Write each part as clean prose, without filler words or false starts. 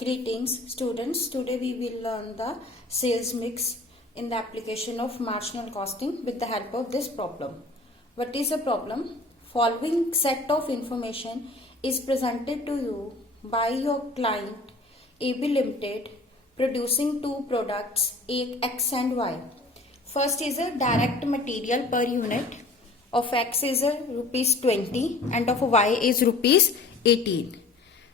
Greetings students, today we will learn the sales mix in the application of marginal costing with the help of this problem. What is the problem? Following set of information is presented to you by your client AB Limited producing two products X and Y. First is a direct material per unit of X is a rupees 20 and of Y is rupees 18.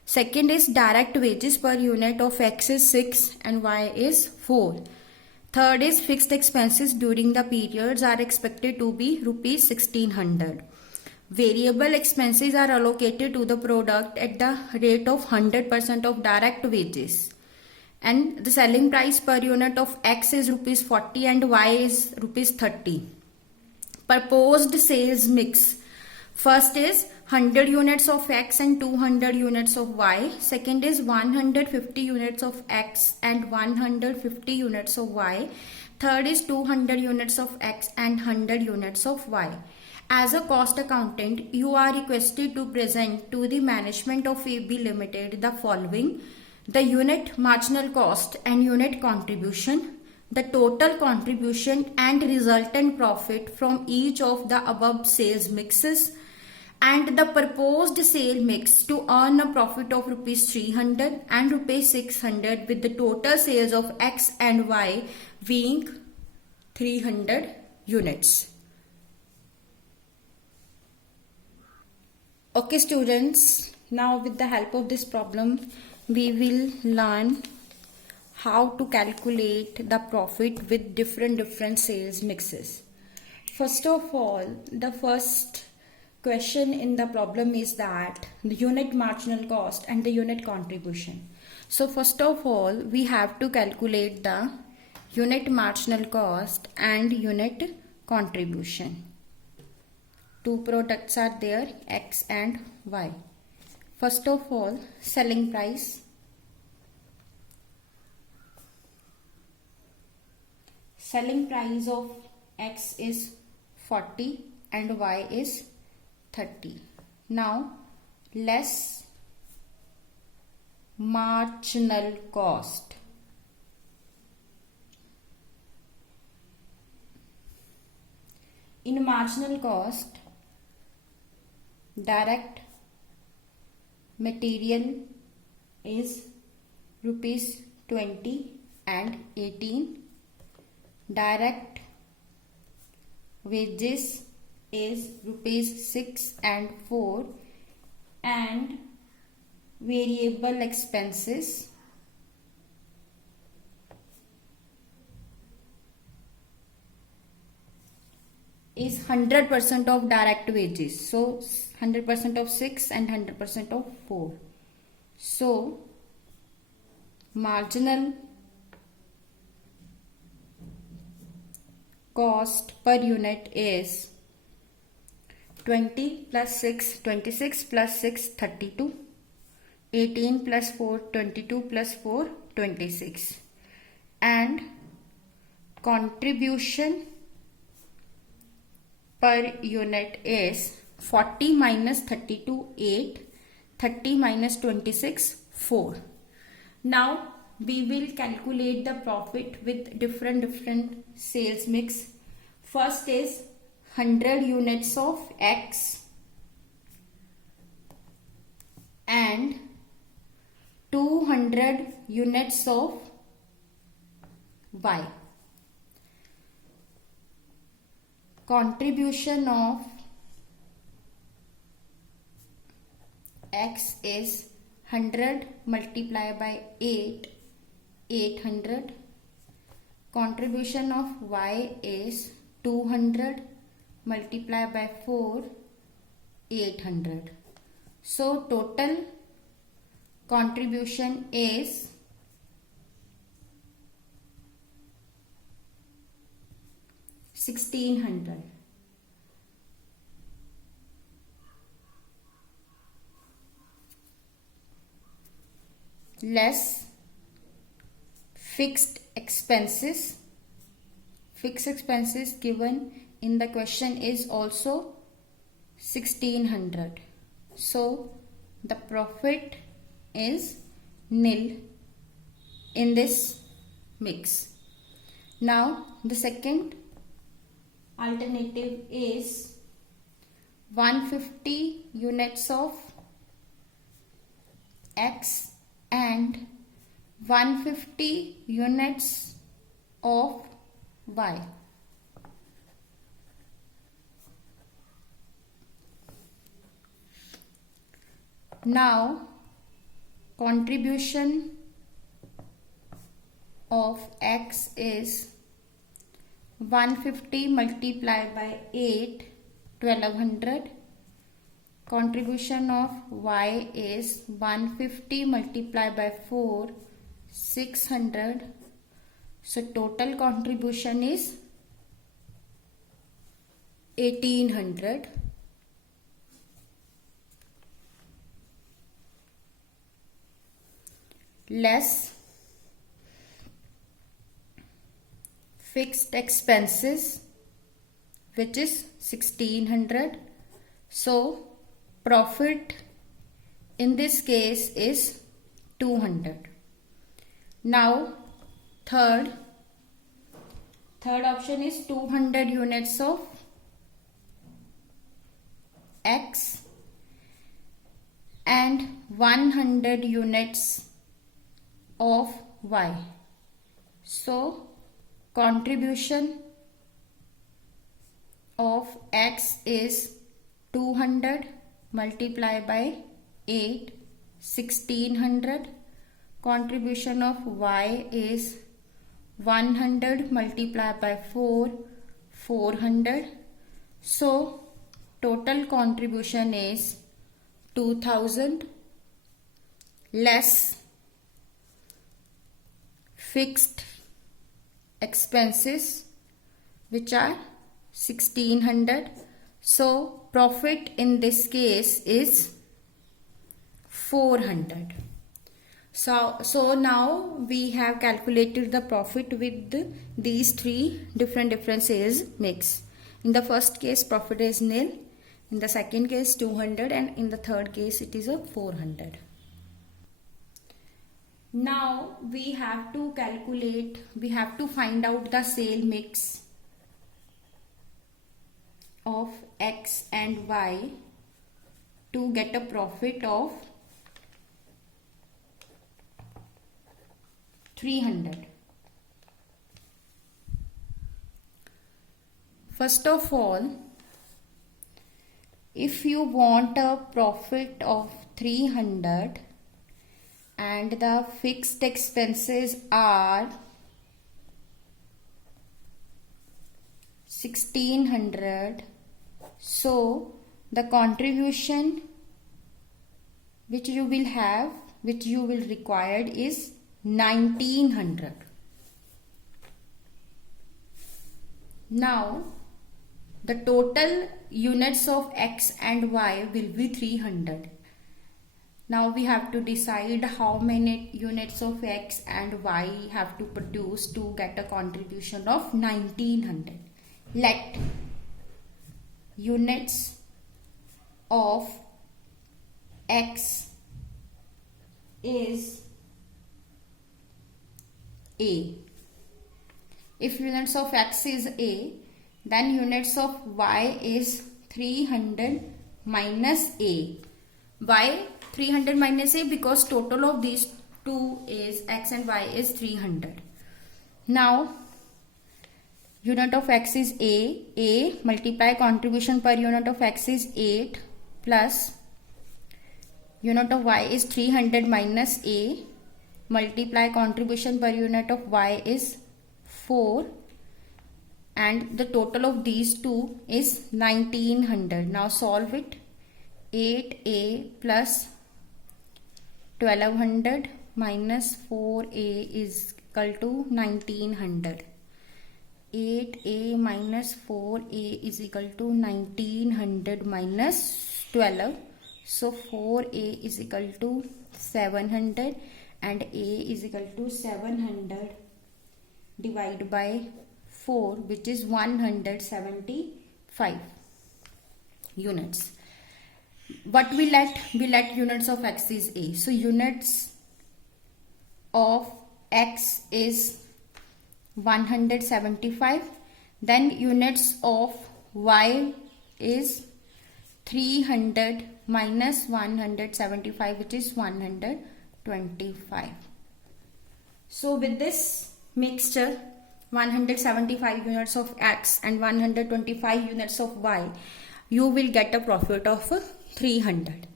Second is direct wages per unit of X is 6 and Y is 4. Third is fixed expenses during the periods are expected to be rupees 1600. Variable expenses are allocated to the product at the rate of 100% of direct wages. And the selling price per unit of X is rupees 40 and Y is rupees 30. Proposed sales mix. First is 100 units of X and 200 units of Y. Second is 150 units of X and 150 units of Y. Third is 200 units of X and 100 units of Y. As a cost accountant, you are requested to present to the management of AB Limited the following: the unit marginal cost and unit contribution, the total contribution and resultant profit from each of the above sales mixes, and the proposed sale mix to earn a profit of rupees 300 and rupees 600 with the total sales of X and Y being 300 units. Okay students, now with the help of this problem we will learn how to calculate the profit with different sales mixes. First of all, the first question in the problem is that the unit marginal cost and the unit contribution. So first of all, we have to calculate the unit marginal cost and unit contribution. Two products are there, X and Y. First of all, selling price. Selling price of X is 40 and Y is 30. Now less marginal cost. In marginal cost, direct material is rupees 20 and 18. Direct wages is rupees 6 and 4, and variable expenses is 100% of direct wages. So 100% of 6 and 100% of 4. So marginal cost per unit is 20 plus 6, 26 plus 6, 32. 18 plus 4, 22 plus 4, 26. And contribution per unit is 40 minus 32, 8. 30 minus 26, 4. Now we will calculate the profit with different sales mix. First is 100 units of X and 200 units of Y. Contribution of X is 100 multiplied by 8, 800. Contribution of Y is 200 multiplied by 4, 800. So total contribution is 1600. Less fixed expenses. Fixed expenses given in the question is also 1600. So the profit is nil in this mix. Now the second alternative is 150 units of X and 150 units of Y. Now contribution of X is 150 multiplied by 8, 1200. Contribution of Y is 150 multiplied by 4, 600. So total contribution is 1800. Less fixed expenses, which is 1600. So profit in this case is 200. Now third option is 200 units of X and 100 units of Y. So contribution of X is 200 multiplied by 8, 1600. Contribution of Y is 100 multiplied by 4, 400. So total contribution is 2000 less fixed expenses, which are 1600. So profit in this case is 400. So now we have calculated the profit with these three different sales mix. In the first case profit is nil, in the second case 200, and in the third case it is a 400. Now we have to find out the sale mix of X and Y to get a profit of 300. First of all, if you want a profit of 300 and the fixed expenses are 1600, so the contribution which you will require is 1900. Now the total units of X and Y will be 300. Now we have to decide how many units of X and Y have to produce to get a contribution of 1900. Let units of X is A. If units of X is A, then units of Y is 300 minus A. Why 300 minus A? Because total of these two is X and Y is 300. Now unit of X is A multiply contribution per unit of X is 8 plus unit of Y is 300 minus A multiply contribution per unit of Y is 4, and the total of these two is 1900. Now solve it. 8A plus 1200 minus 4A is equal to 1900. 8A minus 4A is equal to 1900 minus 12. So 4A is equal to 700 and A is equal to 700 divided by 4, which is 175 units. What we let units of X is A. So units of X is 175, then units of Y is 300 minus 175, which is 125. So with this mixture, 175 units of X and 125 units of Y, you will get a profit of 300.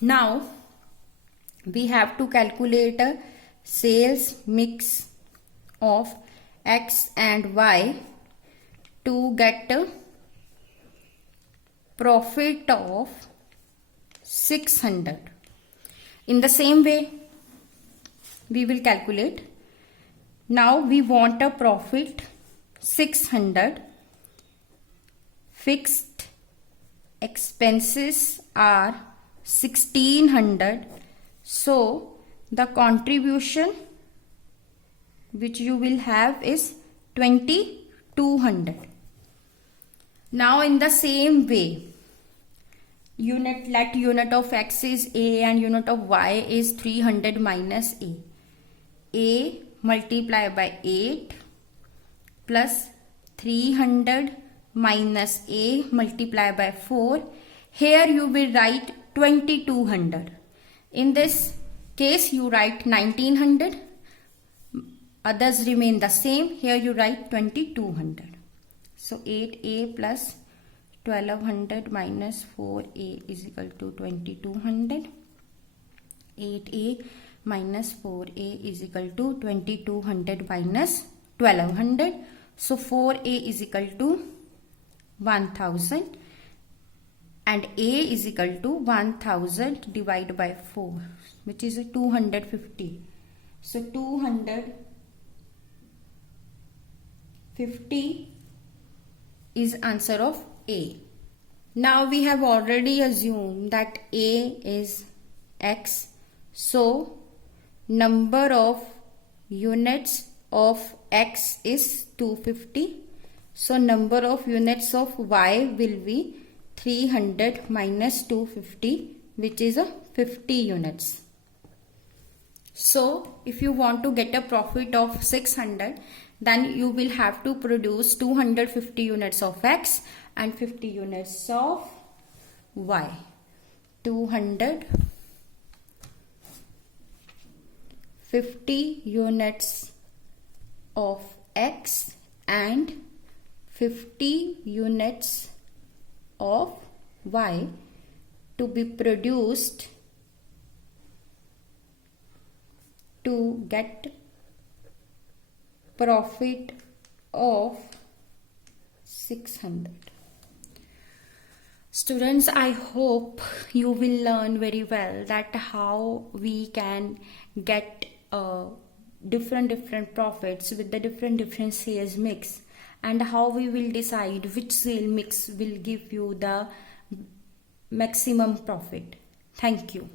Now we have to calculate a sales mix of X and Y to get a profit of 600. In the same way, we will calculate. Now we want a profit 600. Fixed expenses are 1600. So the contribution which you will have is 2200. Now in the same way, let unit of X is A and unit of Y is 300 minus A. A multiplied by 8 plus 300 minus A multiplied by 4. Here you will write 2200. In this case you write 1900. Others remain the same. Here you write 2200. So 8A plus 1200 minus 4A is equal to 2200. 8A minus 4A is equal to 2200 minus 1200. So 4A is equal to 1000 and A is equal to 1000 divided by 4, which is 250. So 250 is answer of A. Now we have already assumed that A is X. So number of units of X is 250. So number of units of Y will be 300 minus 250, which is 50 units. So if you want to get a profit of 600, then you will have to produce 250 units of X and 50 units of Y. 250 units of X and 50 units of Y to be produced to get profit of 600. Students, I hope you will learn very well that how we can get different profits with the different sales mix, and how we will decide which sale mix will give you the maximum profit. Thank you.